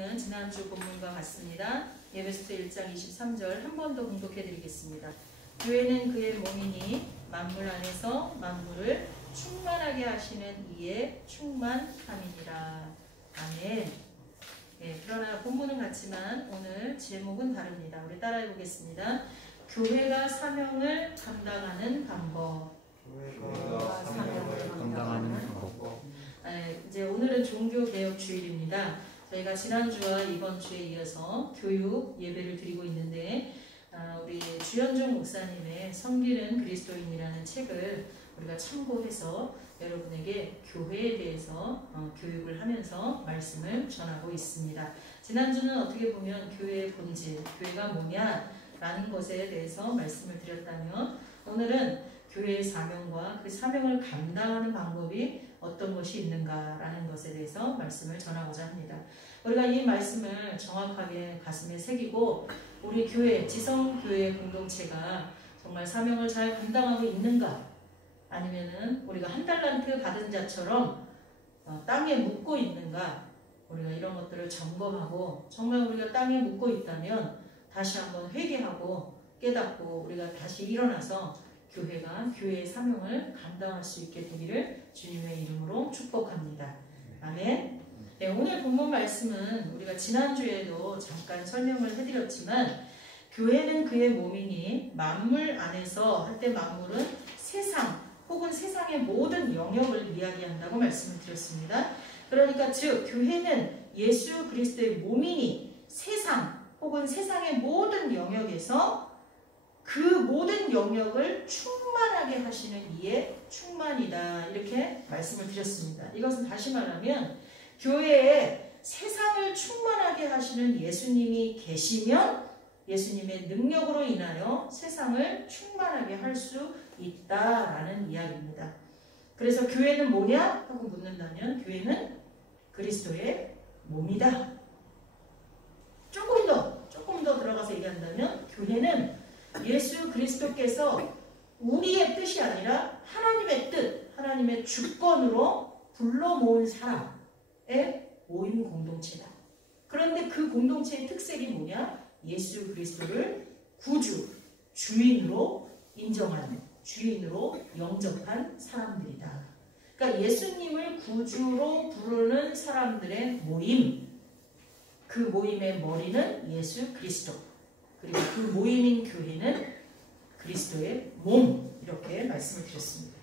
본문은 지난주 본문과 같습니다. 에베소서 1장 23절 한 번 더 공독해 드리겠습니다. 교회는 그의 몸이니 만물 안에서 만물을 충만하게 하시는 이의 충만함이니라. 아멘. 네, 그러나 본문은 같지만 오늘 제목은 다릅니다. 우리 따라해 보겠습니다. 교회가 사명을 감당하는 방법. 교회가 사명을 감당하는 방법. 이제 오늘은 종교개혁 주일입니다. 저희가 지난주와 이번 주에 이어서 교육 예배를 드리고 있는데 우리 주현종 목사님의 섬기는 그리스도인이라는 책을 우리가 참고해서 여러분에게 교회에 대해서 교육을 하면서 말씀을 전하고 있습니다. 지난주는 어떻게 보면 교회의 본질, 교회가 뭐냐라는 것에 대해서 말씀을 드렸다면 오늘은 교회의 사명과 그 사명을 감당하는 방법이 어떤 것이 있는가라는 것에 대해서 말씀을 전하고자 합니다. 우리가 이 말씀을 정확하게 가슴에 새기고 우리 교회, 지성교회 공동체가 정말 사명을 잘 감당하고 있는가, 아니면은 우리가 한 달란트 받은 자처럼 땅에 묻고 있는가, 우리가 이런 것들을 점검하고 정말 우리가 땅에 묻고 있다면 다시 한번 회개하고 깨닫고 우리가 다시 일어나서 교회가 교회의 사명을 감당할 수 있게 되기를 주님의 이름으로 축복합니다. 아멘. 네, 오늘 본문 말씀은 우리가 지난주에도 잠깐 설명을 해드렸지만 교회는 그의 몸이니 만물 안에서 할 때 만물은 세상 혹은 세상의 모든 영역을 이야기한다고 말씀을 드렸습니다. 그러니까 즉 교회는 예수 그리스도의 몸이니 세상 혹은 세상의 모든 영역에서 그 모든 영역을 충만하게 하시는 이의 충만이다, 이렇게 말씀을 드렸습니다. 이것은 다시 말하면 교회에 세상을 충만하게 하시는 예수님이 계시면 예수님의 능력으로 인하여 세상을 충만하게 할 수 있다라는 이야기입니다. 그래서 교회는 뭐냐? 하고 묻는다면 교회는 그리스도의 몸이다. 조금 더 들어가서 얘기한다면 교회는 예수 그리스도께서 우리의 뜻이 아니라 하나님의 뜻, 하나님의 주권으로 불러 모은 사람의 모임 공동체다. 그런데 그 공동체의 특색이 뭐냐? 예수 그리스도를 구주, 주인으로 인정하는, 주인으로 영접한 사람들이다. 그러니까 예수님을 구주로 부르는 사람들의 모임, 그 모임의 머리는 예수 그리스도, 그리고 그 모임인 교회는 그리스도의 몸, 이렇게 말씀을 드렸습니다.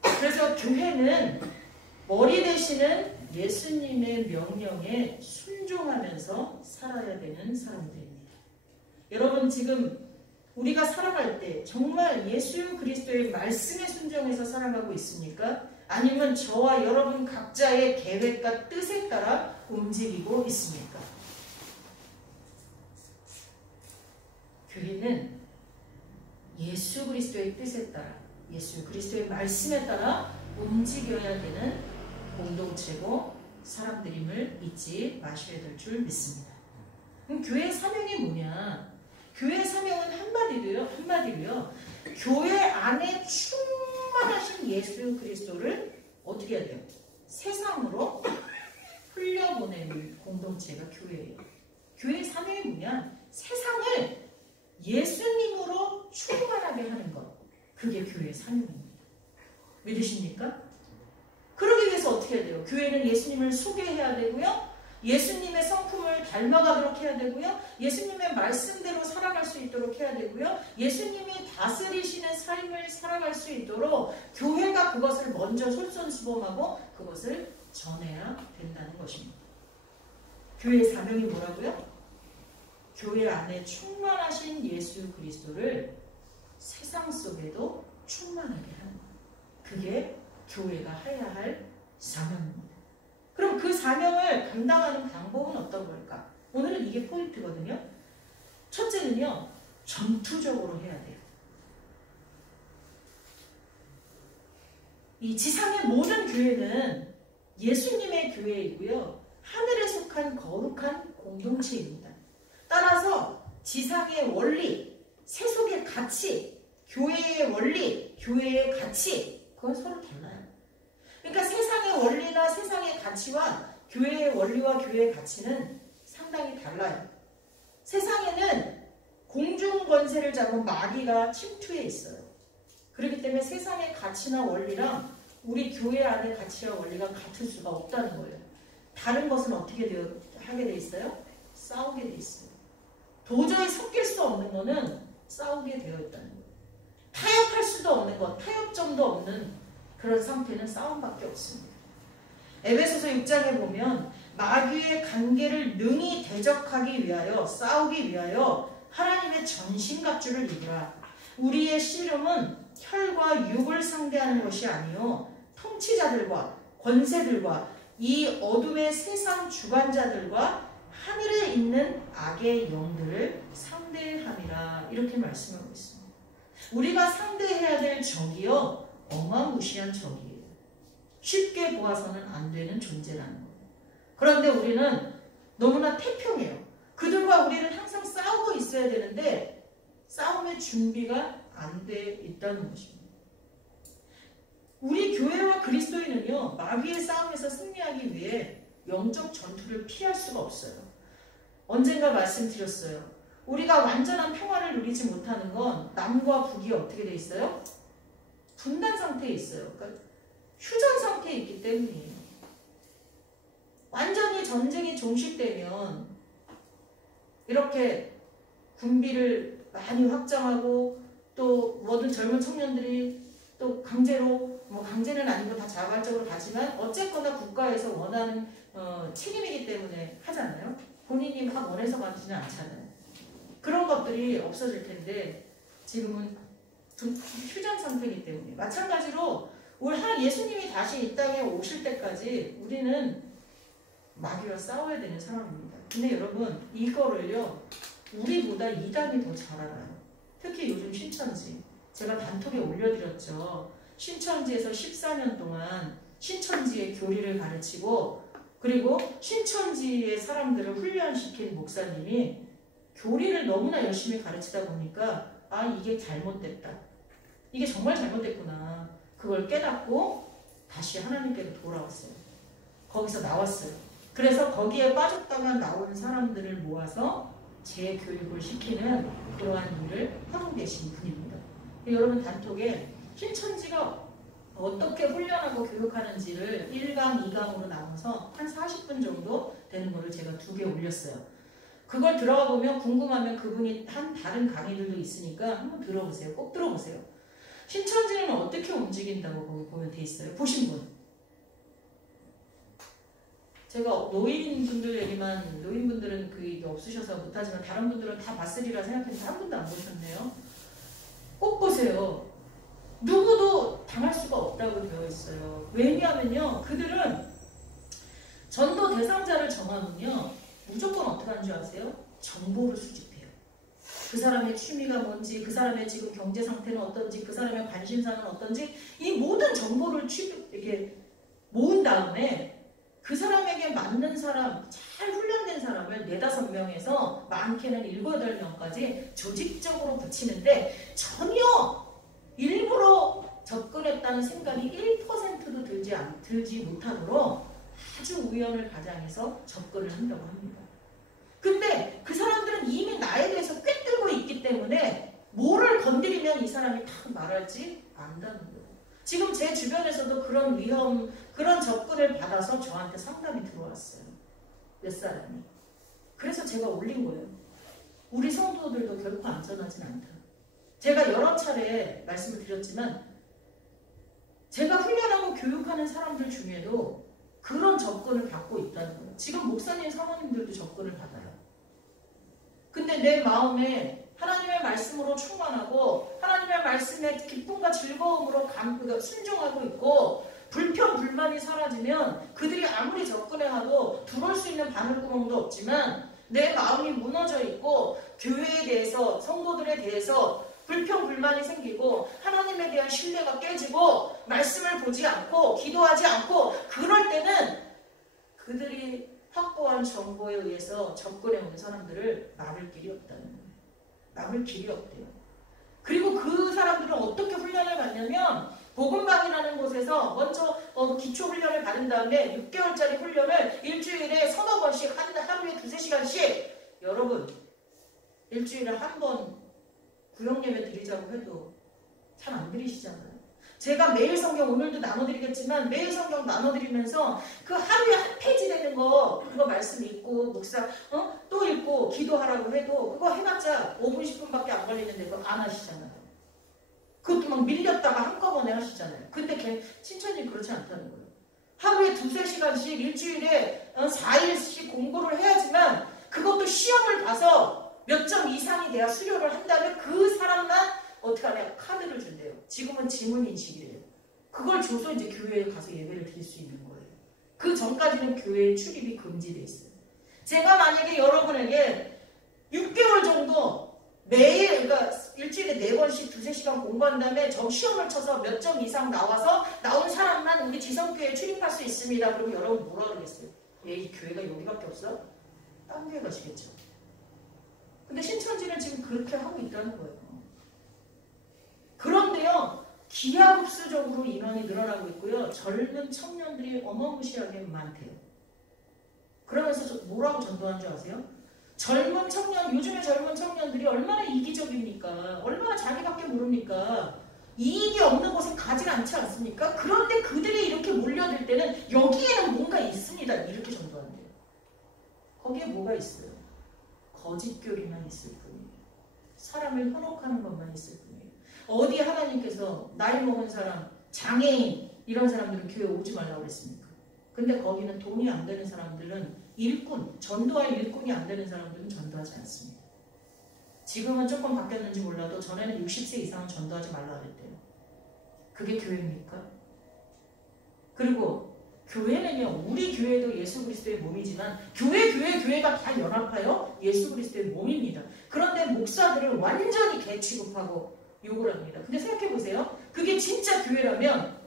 그래서 교회는 머리 되시는 예수님의 명령에 순종하면서 살아야 되는 사람들입니다. 여러분, 지금 우리가 살아갈 때 정말 예수 그리스도의 말씀에 순종해서 살아가고 있습니까? 아니면 저와 여러분 각자의 계획과 뜻에 따라 움직이고 있습니까? 교회는 예수 그리스도의 뜻에 따라, 예수 그리스도의 말씀에 따라 움직여야 되는 공동체고 사람들임을 잊지 마셔야 될 줄 믿습니다. 그럼 교회의 사명이 뭐냐? 교회의 사명은 한마디로요. 교회 안에 충만하신 예수 그리스도를 어떻게 해야 돼요? 세상으로 흘려보내는 공동체가 교회예요. 교회의 사명이 뭐냐? 세상을 예수님으로 충만하게 하는 것. 그게 교회의 사명입니다. 믿으십니까? 그러기 위해서 어떻게 해야 돼요? 교회는 예수님을 소개해야 되고요. 예수님의 성품을 닮아가도록 해야 되고요. 예수님의 말씀대로 살아갈 수 있도록 해야 되고요. 예수님이 다스리시는 삶을 살아갈 수 있도록 교회가 그것을 먼저 솔선수범하고 그것을 전해야 된다는 것입니다. 교회의 사명이 뭐라고요? 교회 안에 충만하신 예수 그리스도를 세상 속에도 충만하게 하는 것. 그게 교회가 해야 할 사명입니다. 그럼 그 사명을 감당하는 방법은 어떤 걸까? 오늘은 이게 포인트거든요. 첫째는요, 전투적으로 해야 돼요. 이 지상의 모든 교회는 예수님의 교회이고요, 하늘에 속한 거룩한 공동체입니다. 따라서 지상의 원리, 세속의 가치, 교회의 원리, 교회의 가치, 그건 서로 달라요. 그러니까 세상의 원리나 세상의 가치와 교회의 원리와 교회의 가치는 상당히 달라요. 세상에는 공중 권세를 잡은 마귀가 침투해 있어요. 그렇기 때문에 세상의 가치나 원리랑 우리 교회 안의 가치와 원리가 같을 수가 없다는 거예요. 다른 것은 어떻게 하게 돼 있어요? 싸우게 돼 있어요. 도저히 섞일 수 없는 거는 싸우게 되어 있다는 거예요. 타협할 수도 없는 것, 타협점도 없는 그런 상태는 싸움밖에 없습니다. 에베소서 6장에 보면 마귀의 관계를 능히 대적하기 위하여 싸우기 위하여 하나님의 전신갑주를 입으라. 우리의 씨름은 혈과 육을 상대하는 것이 아니요 통치자들과 권세들과 이 어둠의 세상 주관자들과 하늘에 있는 악의 영들을 상대함이라. 이렇게 말씀하고 있습니다. 우리가 상대해야 될 적이요 어마무시한 적이에요. 쉽게 보아서는 안 되는 존재라는 거예요. 그런데 우리는 너무나 태평해요. 그들과 우리는 항상 싸우고 있어야 되는데 싸움의 준비가 안 돼 있다는 것입니다. 우리 교회와 그리스도인은요, 마귀의 싸움에서 승리하기 위해 영적 전투를 피할 수가 없어요. 언젠가 말씀드렸어요. 우리가 완전한 평화를 누리지 못하는 건 남과 북이 어떻게 돼 있어요? 분단 상태에 있어요. 그러니까 휴전 상태에 있기 때문이에요. 완전히 전쟁이 종식되면 이렇게 군비를 많이 확장하고 또 모든 젊은 청년들이 또 강제로 강제는 아니고 다 자발적으로 가지만 어쨌거나 국가에서 원하는 책임이기 때문에 하잖아요. 본인이 막 원해서 가지는 않잖아요. 그런 것들이 없어질 텐데 지금은 휴전 상태이기 때문에 마찬가지로 우리 예수님이 다시 이 땅에 오실 때까지 우리는 마귀와 싸워야 되는 상황입니다. 근데 여러분 이거를요 우리보다 이단이 더 잘 알아요. 특히 요즘 신천지 제가 단톡에 올려드렸죠. 신천지에서 14년 동안 신천지의 교리를 가르치고 그리고 신천지의 사람들을 훈련시킨 목사님이 교리를 너무나 열심히 가르치다 보니까 아 이게 잘못됐다. 이게 정말 잘못됐구나. 그걸 깨닫고 다시 하나님께로 돌아왔어요. 거기서 나왔어요. 그래서 거기에 빠졌다가 나온 사람들을 모아서 재교육을 시키는 그러한 일을 하고 계신 분입니다. 여러분 단톡에 신천지가 어떻게 훈련하고 교육하는지를 1강, 2강으로 나눠서 한 40분 정도 되는 거를 제가 2개 올렸어요. 그걸 들어가 보면 궁금하면 그분이 한 다른 강의들도 있으니까 한번 들어보세요. 꼭 들어보세요. 신천지는 어떻게 움직인다고 거기 보면 돼 있어요. 보신 분. 제가 노인분들 얘기만, 노인분들은 그게 없으셔서 못하지만 다른 분들은 다 봤으리라 생각했는데 한 분도 안 보셨네요. 꼭 보세요. 누구도 당할 수가 없다고 되어 있어요. 왜냐하면요, 그들은 전도 대상자를 정하면요, 무조건 어떻게 하는 줄 아세요? 정보를 수집해요. 그 사람의 취미가 뭔지, 그 사람의 지금 경제 상태는 어떤지, 그 사람의 관심사는 어떤지, 이 모든 정보를 이렇게 모은 다음에 그 사람에게 맞는 사람, 잘 훈련된 사람을 4-5명에서 많게는 7-8명까지 조직적으로 붙이는데 전혀 일부러 접근했다는 생각이 1%도 들지 못하도록 아주 우연을 가장해서 접근을 한다고 합니다. 근데 그 사람들은 이미 나에 대해서 꿰뚫고 있기 때문에 뭐를 건드리면 이 사람이 탁 말할지 안다는 거예요. 지금 제 주변에서도 그런 접근을 받아서 저한테 상담이 들어왔어요. 몇 사람이. 그래서 제가 올린 거예요. 우리 성도들도 결코 안전하진 않다. 제가 여러 차례 말씀을 드렸지만 제가 훈련하고 교육하는 사람들 중에도 그런 접근을 받고 있다는 거예요. 지금 목사님, 사모님들도 접근을 받아요. 근데 내 마음에 하나님의 말씀으로 충만하고 하나님의 말씀에 기쁨과 즐거움으로 순종하고 있고 불평, 불만이 사라지면 그들이 아무리 접근해와도 들어올 수 있는 바늘구멍도 없지만 내 마음이 무너져 있고 교회에 대해서, 성도들에 대해서 불평, 불만이 생기고 하나님에 대한 신뢰가 깨지고 말씀을 보지 않고 기도하지 않고 그럴 때는 그들이 확보한 정보에 의해서 접근해 오는 사람들을 막을 길이 없다는 거예요. 막을 길이 없대요. 그리고 그 사람들은 어떻게 훈련을 받냐면 복음방이라는 곳에서 먼저 기초 훈련을 받은 다음에 6개월짜리 훈련을 일주일에 서너 번씩 하루에 2-3시간씩 여러분 일주일에 한 번 구역예배 드리자고 해도 잘 안 드리시잖아요. 제가 매일 성경 오늘도 나눠드리겠지만 매일 성경 나눠드리면서 그 하루에 한 페이지 되는 거 그거 말씀 읽고 목사 또 읽고 기도하라고 해도 그거 해봤자 5분 10분밖에 안 걸리는데 그거 안 하시잖아요. 그것도 막 밀렸다가 한꺼번에 하시잖아요. 근데 신천지 그렇지 않다는 거예요. 하루에 2-3시간씩 일주일에 4일씩 공부를 해야지만 그것도 시험을 봐서 몇 점 이상이 돼야 수료를 한다면 그 사람만 어떻게 하냐? 카드를 준대요. 지금은 지문인식이래요. 그걸 줘서 이제 교회에 가서 예배를 드릴 수 있는 거예요. 그 전까지는 교회에 출입이 금지돼 있어요. 제가 만약에 여러분에게 6개월 정도 매일 그러니까 일주일에 4번씩 2-3시간 공부한 다음에 시험을 쳐서 몇 점 이상 나와서 나온 사람만 우리 지성교회에 출입할 수 있습니다. 그럼 여러분 뭐라 그러겠어요? 이 교회가 여기밖에 없어? 딴 교회 가시겠죠. 근데 신천지는 지금 그렇게 하고 있다는 거예요. 그런데요, 기하급수적으로 인원이 늘어나고 있고요. 젊은 청년들이 어마무시하게 많대요. 그러면서 뭐라고 전도한 줄 아세요? 젊은 청년, 요즘의 젊은 청년들이 얼마나 이기적입니까? 얼마나 자기밖에 모릅니까? 이익이 없는 곳에 가지 않지 않습니까? 그런데 그들이 이렇게 몰려들 때는 여기에는 뭔가 있습니다. 이렇게 전도한대요. 거기에 뭐가 있어요? 거짓교리만 있을 뿐이에요. 사람을 현혹하는 것만 있을 뿐이에요. 어디 하나님께서 나이 먹은 사람, 장애인 이런 사람들은 교회 오지 말라고 그랬습니까? 근데 거기는 돈이 안 되는 사람들은 일꾼, 전도할 일꾼이 안 되는 사람들은 전도하지 않습니다. 지금은 조금 바뀌었는지 몰라도 전에는 60세 이상은 전도하지 말라고 그랬대요. 그게 교회입니까? 그리고 교회는요, 우리 교회도 예수 그리스도의 몸이지만 교회가 다 연합하여 예수 그리스도의 몸입니다. 그런데 목사들을 완전히 개 취급하고 욕을 합니다. 근데 생각해보세요. 그게 진짜 교회라면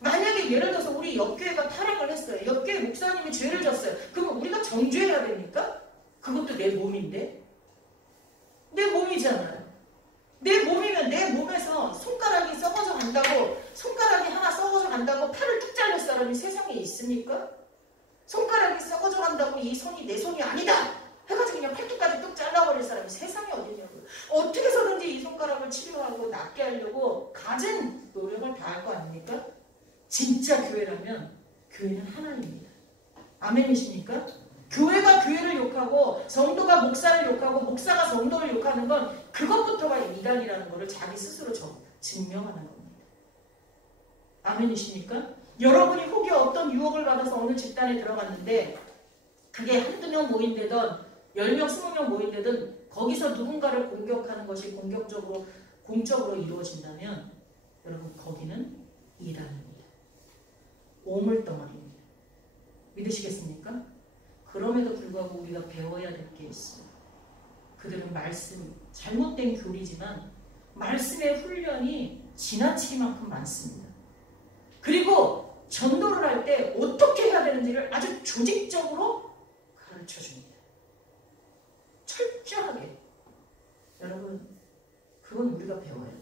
만약에 예를 들어서 우리 옆교회가 타락을 했어요. 옆교회 목사님이 죄를 졌어요. 그러면 우리가 정죄해야 됩니까? 그것도 내 몸인데? 내 몸이잖아요. 내 몸이면 내 몸에서 손가락이 썩어져 간다고 손가락이 하나 썩어져 간다고 팔을 뚝 잘릴 사람이 세상에 있습니까? 손가락이 썩어져 간다고 이 손이 내 손이 아니다! 해가지고 그냥 팔뚝까지 뚝 잘라버릴 사람이 세상에 어디냐고요. 어떻게 해서든지 이 손가락을 치료하고 낫게 하려고 갖은 노력을 다할 거 아닙니까? 진짜 교회라면 교회는 하나입니다. 아멘이십니까? 교회가 교회를 욕하고 성도가 목사를 욕하고 목사가 성도를 욕하는 건 그것부터가 이단이라는 것을 자기 스스로 증명하는 겁니다. 아멘이십니까? 여러분이 혹여 어떤 유혹을 받아서 어느 집단에 들어갔는데 그게 한두 명 모인되던 10명, 20명 모인되든 거기서 누군가를 공격하는 것이 공적으로 이루어진다면 여러분 거기는 이단입니다. 오물덩어리입니다. 믿으시겠습니까? 그럼에도 불구하고 우리가 배워야 될 게 있어요. 그들은 잘못된 교리지만 말씀의 훈련이 지나치기만큼 많습니다. 그리고 전도를 할 때 어떻게 해야 되는지를 아주 조직적으로 가르쳐줍니다. 철저하게. 여러분, 그건 우리가 배워야 돼요.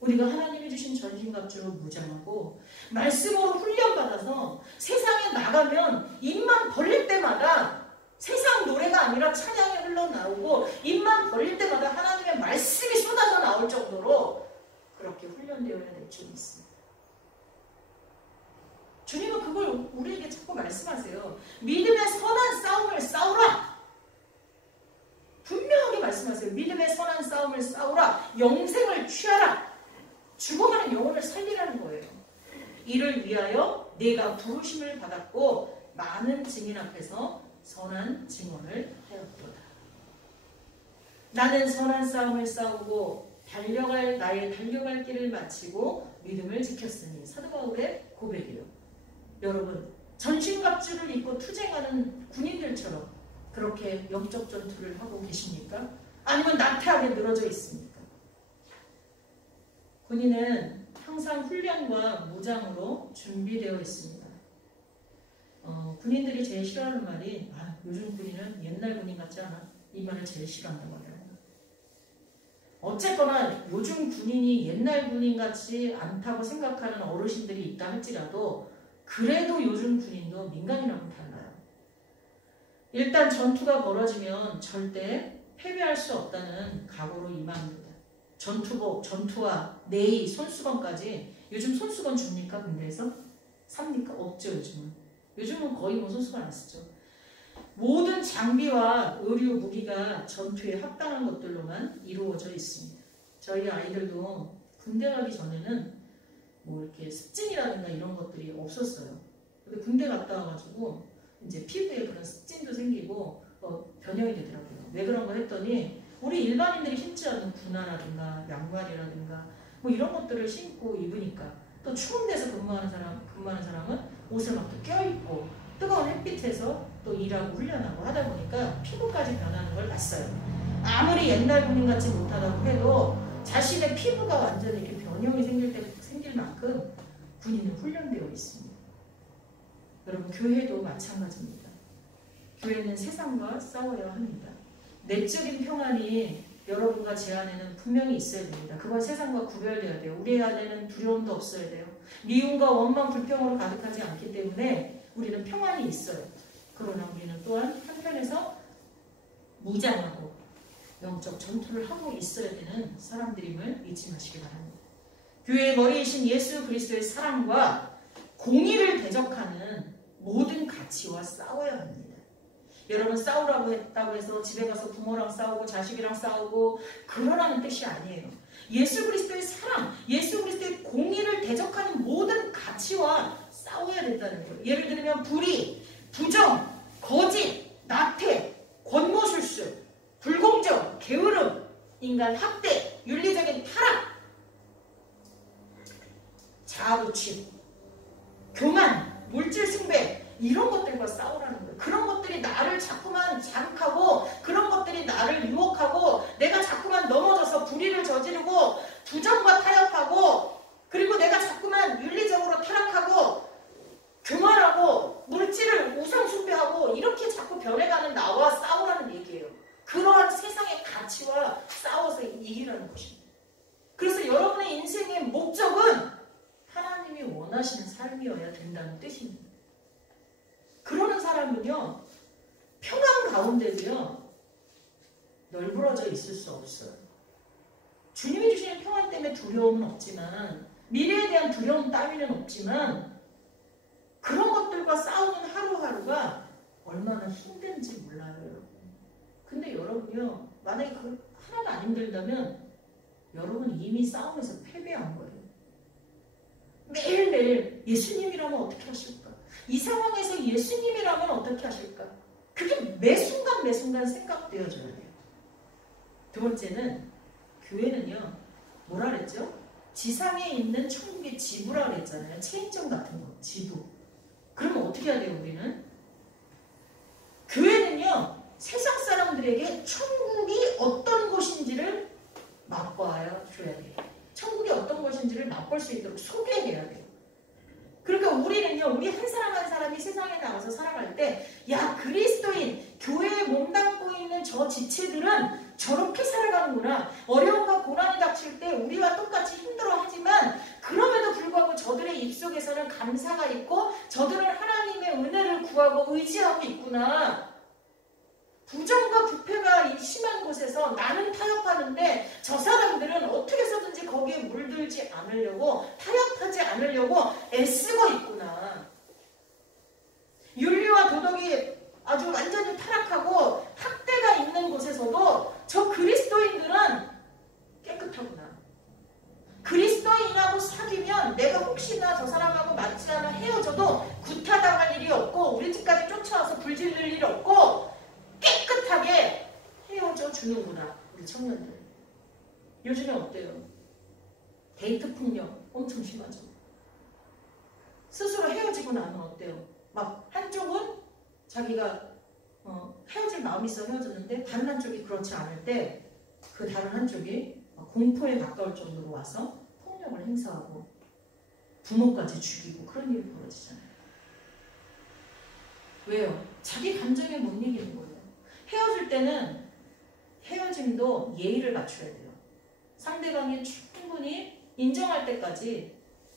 우리가 하나님이 주신 전신갑주로 무장하고 말씀으로 훈련받아서 세상에 나가면 입만 벌릴 때마다 세상 노래가 아니라 찬양이 흘러나오고 입만 벌릴 때마다 하나님의 말씀이 쏟아져 나올 정도로 그렇게 훈련되어야 될 줄이 있습니다. 주님은 그걸 우리에게 자꾸 말씀하세요. 믿음의 선한 싸움을 싸우라. 분명하게 말씀하세요. 믿음의 선한 싸움을 싸우라. 영생을 취하라. 죽어가는 영혼을 살리라는 거예요. 이를 위하여 내가 부르심을 받았고 많은 증인 앞에서 선한 증언을 하였도다. 나는 선한 싸움을 싸우고 나의 달려갈 길을 마치고 믿음을 지켰으니. 사도 바울의 고백이에요. 여러분, 전신갑주를 입고 투쟁하는 군인들처럼 그렇게 영적 전투를 하고 계십니까? 아니면 나태하게 늘어져 있습니까? 군인은 항상 훈련과 무장으로 준비되어 있습니다. 군인들이 제일 싫어하는 말이 요즘 군인은 옛날 군인 같지 않아? 이 말을 제일 싫어한단 말이에요. 어쨌거나 요즘 군인이 옛날 군인 같지 않다고 생각하는 어르신들이 있다 할지라도 그래도 요즘 군인도 민간이랑은 달라요. 일단 전투가 벌어지면 절대 패배할 수 없다는 각오로 임합니다. 전투복, 전투화, 내의, 손수건까지. 요즘 손수건 줍니까? 군대에서? 삽니까? 없죠 요즘은. 요즘은 거의 뭐 손수건 안 쓰죠. 모든 장비와 의류, 무기가 전투에 합당한 것들로만 이루어져 있습니다. 저희 아이들도 군대 가기 전에는 뭐 이렇게 습진이라든가 이런 것들이 없었어요. 근데 군대 갔다 와가지고 이제 피부에 그런 습진도 생기고 변형이 되더라고요. 왜 그런 거 했더니 우리 일반인들이 신지 않는 군화라든가 양말이라든가 뭐 이런 것들을 신고 입으니까 또 추운 데서 근무하는 사람은 옷을 막 또 껴입고 뜨거운 햇빛에서 또 일하고 훈련하고 하다 보니까 피부까지 변하는 걸 봤어요. 아무리 옛날 군인 같지 못하다고 해도 자신의 피부가 완전히 이렇게 변형이 생길 만큼 군인은 훈련되어 있습니다. 여러분 교회도 마찬가지입니다. 교회는 세상과 싸워야 합니다. 내적인 평안이 여러분과 제 안에는 분명히 있어야 됩니다. 그건 세상과 구별돼야 돼요. 우리 안에는 두려움도 없어야 돼요. 미움과 원망, 불평으로 가득하지 않기 때문에 우리는 평안이 있어요. 그러나 우리는 또한 한편에서 무장하고 영적 전투를 하고 있어야 되는 사람들임을 잊지 마시기 바랍니다. 교회의 머리이신 예수 그리스도의 사랑과 공의를 대적하는 모든 가치와 싸워야 합니다. 여러분 싸우라고 했다고 해서 집에 가서 부모랑 싸우고 자식이랑 싸우고 그러라는 뜻이 아니에요. 예수 그리스도의 사랑, 예수 그리스도의 공의를 대적하는 모든 가치와 싸워야 된다는 거예요. 예를 들면 불의, 부정, 거짓, 나태, 권모술수, 불공정, 게으름, 인간 학대, 윤리적인 타락, 자아도취, 교만, 물질 숭배 이런 것들과 싸우라는 거예요. 그런 것들이 나를 자꾸만 자극하고 그런 것들이 나를 유혹하고 내가 자꾸만 넘어져서 불의를 저지르고 부정과 타협하고 그리고 내가 자꾸만 윤리적으로 타락하고 교만하고 물질을 우상 숭배하고 이렇게 자꾸 변해가는 나와 싸우라는 얘기예요. 그러한 세상의 가치와 싸워서 이기라는 것입니다. 그래서 여러분의 인생의 목적은 하나님이 원하시는 삶이어야 된다는 뜻입니다. 그러는 사람은요, 평안 가운데도요, 널브러져 있을 수 없어요. 주님이 주시는 평안 때문에 두려움은 없지만, 미래에 대한 두려움 따위는 없지만, 그런 것들과 싸우는 하루하루가 얼마나 힘든지 몰라요, 여러분. 근데 여러분요, 만약에 그 하나도 안 힘들다면, 여러분 이미 싸움에서 패배한 거예요. 매일매일 예수님이라면 어떻게 하실까? 이 상황에서 예수님이라면 어떻게 하실까? 그게 매 순간 생각되어져야 돼요. 두 번째는 교회는요. 뭐라 그랬죠? 지상에 있는 천국의 지부라 그랬잖아요. 체인점 같은 거. 지부. 그러면 어떻게 해야 돼요? 우리는? 교회는요. 세상 사람들에게 천국이 어떤 곳인지를 맛봐야 줘야 돼요. 천국이 어떤 것인지를 맛볼 수 있도록 소개해야 돼요. 그러니까 우리는요, 우리 한 사람 한 사람이 세상에 나와서 살아갈 때, 야, 그리스도인, 교회에 몸담고 있는 저 지체들은 저렇게 살아가는구나. 어려움과 고난이 닥칠 때 우리와 똑같이 힘들어하지만, 그럼에도 불구하고 저들의 입속에서는 감사가 있고, 저들은 하나님의 은혜를 구하고 의지하고 있구나. 부정과 부패가 심한 곳에서 나는 타협하는데 저 사람들은 어떻게 해서든지 거기에 물들지 않으려고 타협하지 않으려고 애쓰고 있구나. 윤리와 도덕이 아주 완전히 타락하고 학대가 있는 곳에서도 저 그리스도인들은 깨끗하구나. 그리스도인하고 사귀면 내가 혹시나 저 사람하고 맞지 않아 헤어져도 구타당할 일이 없고 우리 집까지 쫓아와서 불질릴 일 없고 깨끗하게 헤어져 주는구나. 우리 청년들. 요즘에 어때요? 데이트 폭력 엄청 심하죠. 스스로 헤어지고 나면 어때요? 막 한쪽은 자기가 헤어질 마음이 있어 헤어졌는데 다른 한쪽이 그렇지 않을 때 그 다른 한쪽이 공포에 가까울 정도로 와서 폭력을 행사하고 부모까지 죽이고 그런 일이 벌어지잖아요. 왜요? 자기 감정에 못 이기는 거예요. 헤어질 때는 헤어짐도 예의를 갖춰야 돼요. 상대방이 충분히 인정할 때까지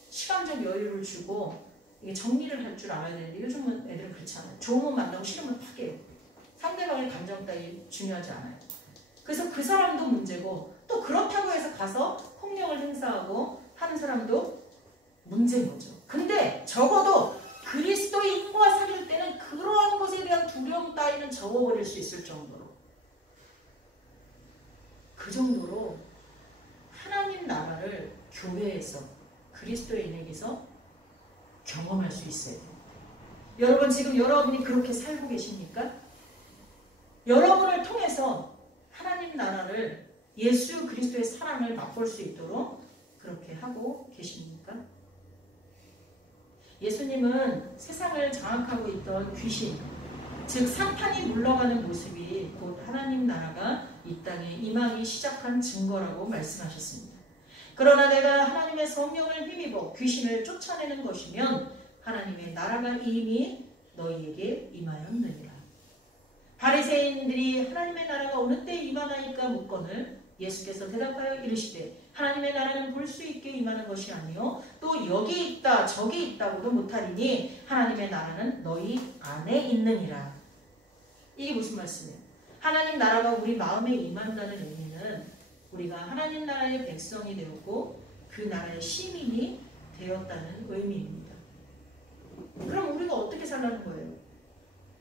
시간적 여유를 주고 이게 정리를 할 줄 알아야 되는데 요즘은 애들은 그렇지 않아요. 좋으면 만나고 싫으면 파괴해요. 상대방의 감정 따위 중요하지 않아요. 그래서 그 사람도 문제고 또 그렇다고 해서 가서 폭력을 행사하고 하는 사람도 문제인 거죠. 근데 적어도 그리스도인과 사귈 때는 그러한 것에 대한 두려움 따위는 접어버릴 수 있을 정도로 그 정도로 하나님 나라를 교회에서 그리스도인에게서 경험할 수 있어야 돼요. 여러분 지금 여러분이 그렇게 살고 계십니까? 여러분을 통해서 하나님 나라를 예수 그리스도의 사랑을 맛볼 수 있도록 그렇게 하고 계십니까? 예수님은 세상을 장악하고 있던 귀신, 즉 사탄이 물러가는 모습이 곧 하나님 나라가 이 땅에 임하기 시작한 증거라고 말씀하셨습니다. 그러나 내가 하나님의 성령을 힘입어 귀신을 쫓아내는 것이면 하나님의 나라가 이미 너희에게 임하였느니라. 바리새인들이 하나님의 나라가 어느 때 임하나이까 묻거늘 예수께서 대답하여 이르시되 하나님의 나라는 볼 수 있게 임하는 것이 아니요 또 여기 있다 저기 있다고도 못하리니 하나님의 나라는 너희 안에 있느니라. 이게 무슨 말씀이에요? 하나님 나라가 우리 마음에 임한다는 의미는 우리가 하나님 나라의 백성이 되었고 그 나라의 시민이 되었다는 의미입니다. 그럼 우리가 어떻게 살라는 거예요?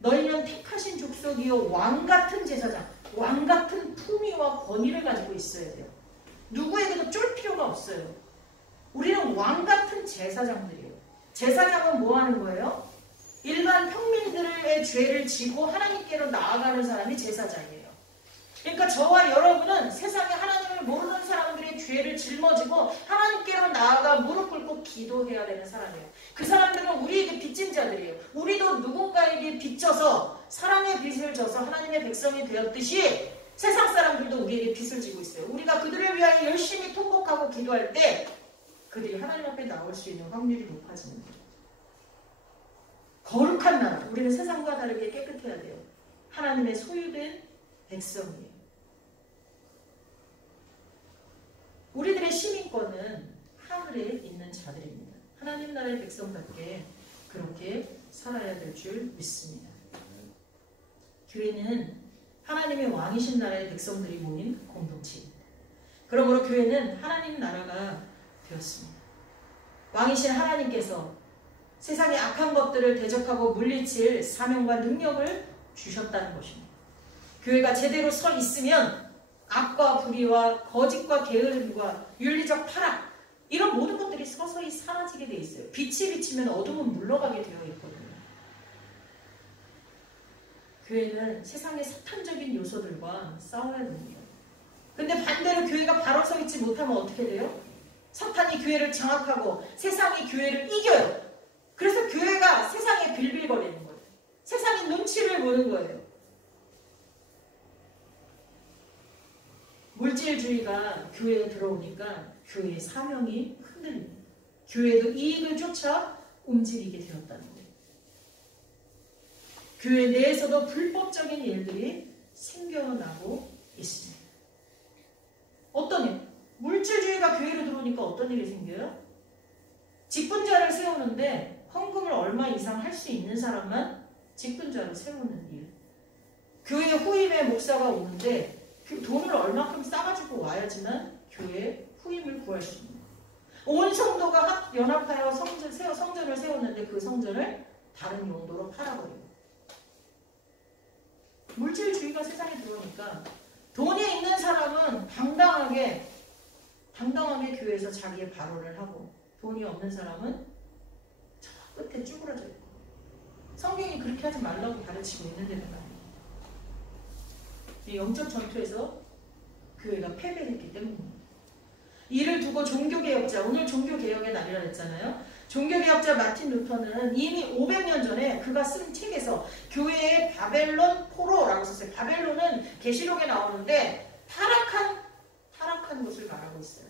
너희는 택하신 족속이요 왕같은 제사장, 왕같은 품위와 권위를 가지고 있어야 돼요. 누구에게도 쫄 필요가 없어요. 우리는 왕같은 제사장들이에요. 제사장은 뭐 하는 거예요? 일반 평민들의 죄를 지고 하나님께로 나아가는 사람이 제사장이에요. 그러니까 저와 여러분은 세상에 하나님을 모르는 사람들의 죄를 짊어지고 하나님께로 나아가 무릎 꿇고 기도해야 되는 사람이에요. 그 사람들은 우리에게 빚진 자들이에요. 우리도 누군가에게 빚져서 사랑의 빚을 져서 하나님의 백성이 되었듯이 세상 사람들도 우리에게 빚을 지고 있어요. 우리가 그들을 위하여 열심히 통곡하고 기도할 때 그들이 하나님 앞에 나올 수 있는 확률이 높아지는 거예요. 거룩한 나라, 우리는 세상과 다르게 깨끗해야 돼요. 하나님의 소유된 백성이에요. 우리들의 시민권은 하늘에 있는 자들입니다. 하나님 나라의 백성답게 그렇게 살아야 될 줄 믿습니다. 교회는 하나님의 왕이신 나라의 백성들이 모인 공동체입니다. 그러므로 교회는 하나님 나라가 되었습니다. 왕이신 하나님께서 세상의 악한 것들을 대적하고 물리칠 사명과 능력을 주셨다는 것입니다. 교회가 제대로 서 있으면 악과 불의와 거짓과 게으름과 윤리적 타락 이런 모든 것들이 서서히 사라지게 돼 있어요. 빛이 비치면 어둠은 물러가게 되어 있거든요. 교회는 세상의 사탄적인 요소들과 싸워야 됩니다. 근데 반대로 교회가 바로 서 있지 못하면 어떻게 돼요? 사탄이 교회를 장악하고 세상이 교회를 이겨요. 그래서 교회가 세상에 빌빌거리는 거예요. 세상이 눈치를 보는 거예요. 물질주의가 교회에 들어오니까 교회의 사명이 흔들립니다. 교회도 이익을 쫓아 움직이게 되었다는 거예요. 교회 내에서도 불법적인 일들이 생겨나고 있습니다. 어떤 일? 물질주의가 교회로 들어오니까 어떤 일이 생겨요? 직분자를 세우는데 헌금을 얼마 이상 할 수 있는 사람만 직분자로 세우는 일. 교회 후임의 목사가 오는데 그 돈을 얼마큼 싸가지고 와야지만 교회에 후임을 구할 수 있는. 온 성도가 연합하여 성전을 세웠는데 그 성전을 다른 용도로 팔아버리고. 물질주의가 세상에 들어오니까 돈이 있는 사람은 당당하게 교회에서 자기의 발언을 하고 돈이 없는 사람은 저 끝에 쭈그러져 있고 성경이 그렇게 하지 말라고 가르치고 있는데도 말이에요. 영적 전투에서 교회가 패배했기 때문입니다. 이를 두고 종교개혁자, 오늘 종교개혁의 날이라 했잖아요. 종교개혁자 마틴 루터는 이미 500년 전에 그가 쓴 책에서 교회의 바벨론 포로라고 썼어요. 바벨론은 계시록에 나오는데 타락한 곳을 말하고 있어요.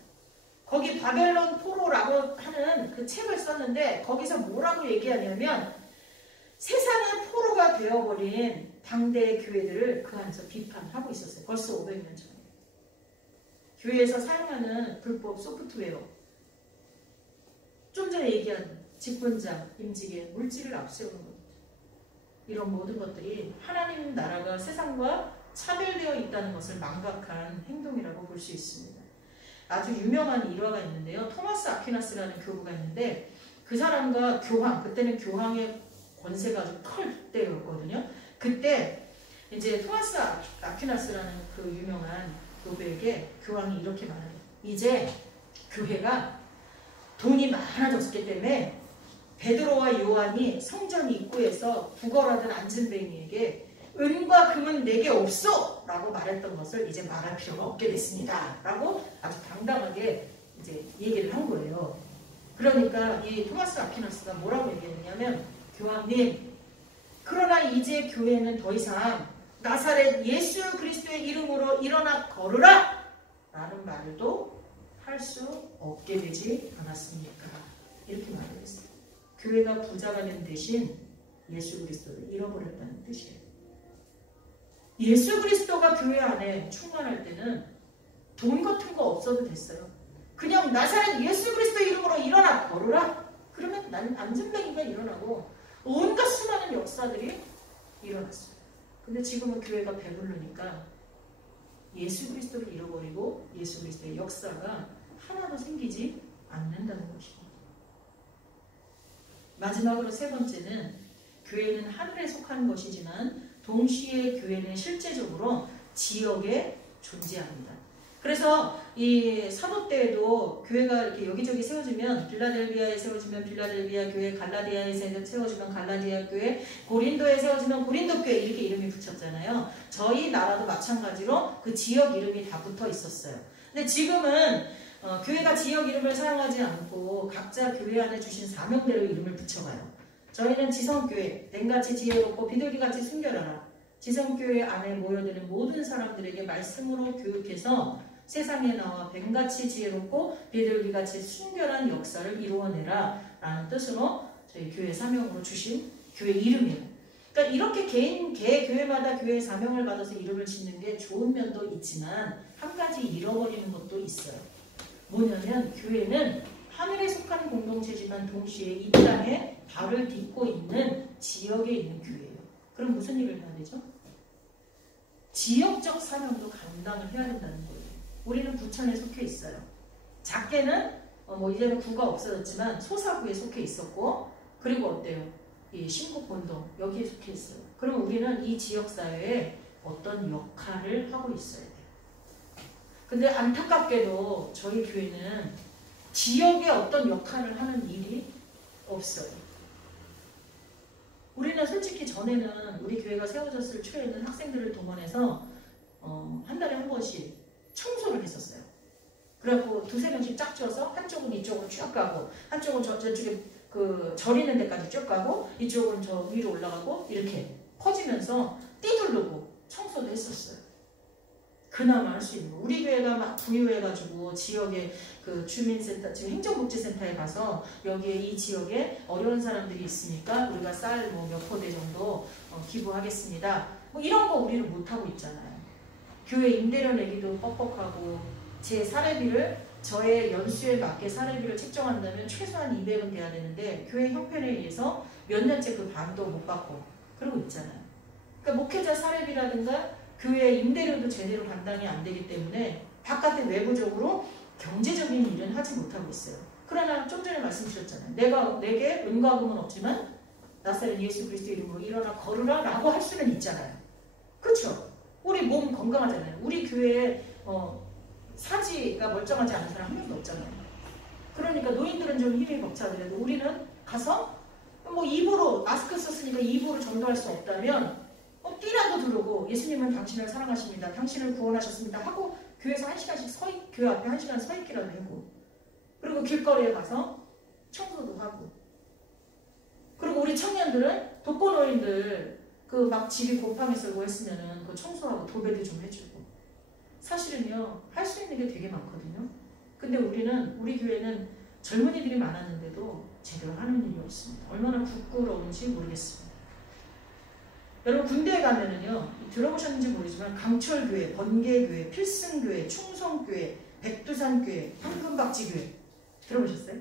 거기 바벨론 포로라고 하는 그 책을 썼는데 거기서 뭐라고 얘기하냐면 세상의 포로가 되어버린 당대의 교회들을 그 안에서 비판하고 있었어요. 벌써 500년 전에. 교회에서 사용하는 불법 소프트웨어, 좀 전에 얘기한 직분자, 임직의 물질을 앞세우는 것, 이런 모든 것들이 하나님 나라가 세상과 차별되어 있다는 것을 망각한 행동이라고 볼 수 있습니다. 아주 유명한 일화가 있는데요. 토마스 아퀴나스라는 교부가 있는데 그 사람과 교황, 그때는 교황의 권세가 아주 클 때였거든요. 그때 이제 토마스 아퀴나스라는 그 유명한 교부에게 교황이 이렇게 말해요. 이제 교회가 돈이 많아졌기 때문에 베드로와 요한이 성전 입구에서 구걸하던 안진뱅이에게 은과 금은 내게 없어! 라고 말했던 것을 이제 말할 필요가 없게 됐습니다. 라고 아주 당당하게 이제 얘기를 한 거예요. 그러니까 이 토마스 아퀴나스가 뭐라고 얘기했냐면, 교황님, 그러나 이제 교회는 더 이상 나사렛 예수 그리스도의 이름으로 일어나 걸으라! 라는 말도 할 수 없게 되지 않았습니까? 이렇게 말을 했어요. 교회가 부자가 된 대신 예수 그리스도를 잃어버렸다는 뜻이에요. 예수 그리스도가 교회 안에 충만할 때는 돈 같은 거 없어도 됐어요. 그냥 나사렛 예수 그리스도 이름으로 일어나 걸으라. 그러면 안진뱅이가 일어나고 온갖 수많은 역사들이 일어났어요. 근데 지금은 교회가 배부르니까 예수 그리스도를 잃어버리고 예수 그리스도의 역사가 하나도 생기지 않는다는 것입니다. 마지막으로 세 번째는, 교회는 하늘에 속한 것이지만 동시에 교회는 실제적으로 지역에 존재합니다. 그래서 이 사도 때에도 교회가 이렇게 여기저기 세워지면, 빌라델비아에 세워지면 빌라델비아 교회, 갈라디아에 세워지면 갈라디아 교회, 고린도에 세워지면 고린도 교회, 이렇게 이름이 붙였잖아요. 저희 나라도 마찬가지로 그 지역 이름이 다 붙어 있었어요. 근데 지금은 교회가 지역 이름을 사용하지 않고 각자 교회 안에 주신 사명대로 이름을 붙여가요. 저희는 지성교회, 뱀같이 지혜롭고 비둘기같이 순결하라. 지성교회 안에 모여드는 모든 사람들에게 말씀으로 교육해서 세상에 나와 뱀같이 지혜롭고 비둘기같이 순결한 역사를 이루어내라 라는 뜻으로 저희 교회 사명으로 주신 교회 이름이에요. 그러니까 이렇게 개 교회마다 교회 사명을 받아서 이름을 짓는 게 좋은 면도 있지만 한 가지 잃어버리는 것도 있어요. 뭐냐면 교회는 하늘에 속한 공동체지만 동시에 이 땅에 발을 딛고 있는 지역에 있는 교회예요. 그럼 무슨 일을 해야 되죠? 지역적 사명도 감당을 해야 된다는 거예요. 우리는 부천에 속해 있어요. 작게는 이제는 구가 없어졌지만 소사구에 속해 있었고, 그리고 어때요? 이 신곡본동 여기에 속해 있어요. 그럼 우리는 이 지역사회에 어떤 역할을 하고 있어야 돼요. 근데 안타깝게도 저희 교회는 지역에 어떤 역할을 하는 일이 없어요. 우리는 솔직히 전에는 우리 교회가 세워졌을 초에는 학생들을 동원해서 한 달에 한 번씩 청소를 했었어요. 그래갖고 두세 명씩 짝 져서 한쪽은 이쪽으로 쭉 가고, 한쪽은 저쪽에 그 절 있는 데까지 쭉 가고, 이쪽은 저 위로 올라가고, 이렇게 퍼지면서 띠두르고 청소도 했었어요. 그나마 할 수 있는 거. 우리 교회가 막 부유해가지고 지역의 그 주민센터, 지금 행정복지센터에 가서 여기에 이 지역에 어려운 사람들이 있으니까 우리가 쌀 몇 포대 정도 기부하겠습니다. 이런 거 우리는 못하고 있잖아요. 교회 임대료 내기도 뻑뻑하고, 제 사례비를 저의 연수에 맞게 사례비를 책정한다면 최소한 200은 돼야 되는데 교회 형편에 의해서 몇 년째 그 반도 못 받고 그러고 있잖아요. 그러니까 목회자 사례비라든가 교회 임대료도 제대로 감당이 안 되기 때문에 바깥에 외부적으로 경제적인 일은 하지 못하고 있어요. 그러나 좀 전에 말씀드렸잖아요. 내게 은과 금은 없지만 나사렛 예수 그리스도 이름으로 일어나 걸으라 라고 할 수는 있잖아요. 그렇죠? 우리 몸 건강하잖아요. 우리 교회에 사지가 멀쩡하지 않은 사람 한 명도 없잖아요. 그러니까 노인들은 좀 힘이 벅차더라도 우리는 가서 입으로 마스크 썼으니까 입으로 전도할 수 없다면 띠라도 두르고 예수님은 당신을 사랑하십니다. 당신을 구원하셨습니다. 하고 교회에서 1시간씩 교회 앞에 1시간 서 있기라도 하고, 그리고 길거리에 가서 청소도 하고, 그리고 우리 청년들은 독거노인들 그 막 집이 곰팡이 쓸고 했으면은 그 청소하고 도배도 좀 해주고, 사실은요 할 수 있는 게 되게 많거든요. 근데 우리 교회는 젊은이들이 많았는데도 제대로 하는 일이 없습니다. 얼마나 부끄러운지 모르겠습니다. 여러분 군대에 가면은요, 들어보셨는지 모르지만 강철교회, 번개교회, 필승교회, 충성교회, 백두산교회, 황금박쥐교회 들어보셨어요?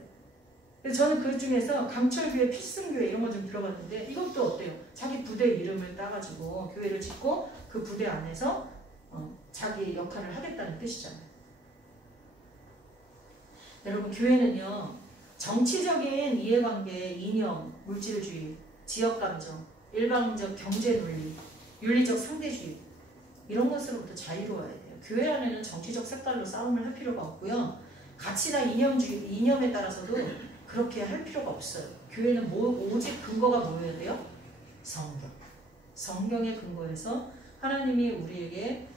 그래서 저는 그 중에서 강철교회, 필승교회 이런 거 좀 들어봤는데 이것도 어때요? 자기 부대 이름을 따가지고 교회를 짓고 그 부대 안에서 자기 역할을 하겠다는 뜻이잖아요. 여러분 교회는요 정치적인 이해관계, 이념, 물질주의, 지역감정, 일방적 경제 논리, 윤리적 상대주의 이런 것으로부터 자유로워야 돼요. 교회 안에는 정치적 색깔로 싸움을 할 필요가 없고요. 가치나 이념에 따라서도 그렇게 할 필요가 없어요. 교회는 오직 근거가 뭐여야 돼요? 성경. 성경의 근거에서 하나님이 우리에게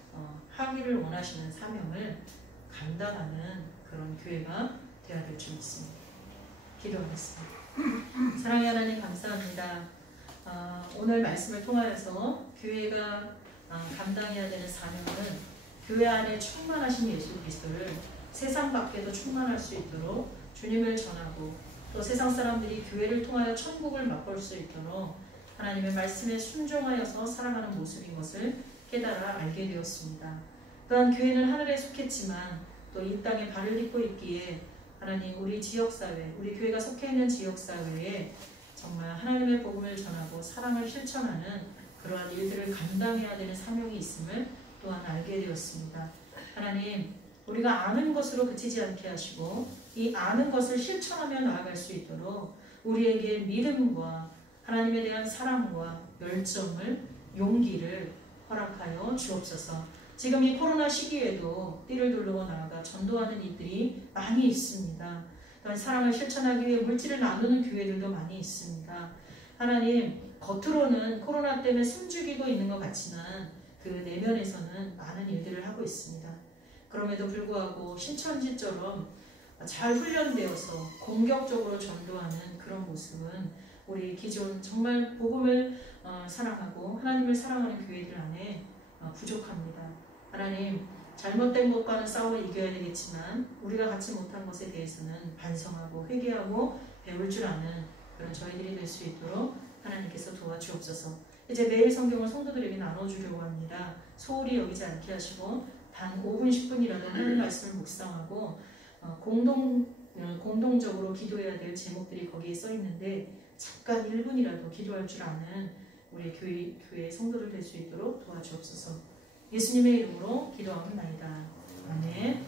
하기를 원하시는 사명을 감당하는 그런 교회가 되어야 될 줄 믿습니다. 기도하겠습니다. 사랑의 하나님 감사합니다. 오늘 말씀을 통하여서 교회가 감당해야 되는 사명은 교회 안에 충만하신 예수 그리스도를 세상 밖에도 충만할 수 있도록 주님을 전하고 또 세상 사람들이 교회를 통하여 천국을 맛볼 수 있도록 하나님의 말씀에 순종하여서 살아가는 모습인 것을 깨달아 알게 되었습니다. 또한 교회는 하늘에 속했지만 또 이 땅에 발을 딛고 있기에 하나님 우리 지역사회, 우리 교회가 속해 있는 지역사회에 정말 하나님의 복음을 전하고 사랑을 실천하는 그러한 일들을 감당해야 되는 사명이 있음을 또한 알게 되었습니다. 하나님 우리가 아는 것으로 그치지 않게 하시고 이 아는 것을 실천하며 나아갈 수 있도록 우리에게 믿음과 하나님에 대한 사랑과 열정을, 용기를 허락하여 주옵소서. 지금 이 코로나 시기에도 띠를 두르고 나아가 전도하는 이들이 많이 있습니다. 또한 사랑을 실천하기 위해 물질을 나누는 교회들도 많이 있습니다. 하나님 겉으로는 코로나 때문에 숨죽이고 있는 것 같지만 그 내면에서는 많은 일들을 하고 있습니다. 그럼에도 불구하고 신천지처럼 잘 훈련되어서 공격적으로 전도하는 그런 모습은 우리 기존 정말 복음을 사랑하고 하나님을 사랑하는 교회들 안에 부족합니다. 하나님 잘못된 것과는 싸워 이겨야 되겠지만 우리가 갖지 못한 것에 대해서는 반성하고 회개하고 배울 줄 아는 그런 저희들이 될 수 있도록 하나님께서 도와주옵소서. 이제 매일 성경을 성도들에게 나눠주려고 합니다. 소홀히 여기지 않게 하시고 단 5분 10분이라도 하나님 말씀을 묵상하고 공동적으로 기도해야 될 제목들이 거기에 써 있는데 잠깐 1분이라도 기도할 줄 아는 우리 교회 성도들 될 수 있도록 도와주옵소서. 예수님의 이름으로 기도하옵나이다. 아멘.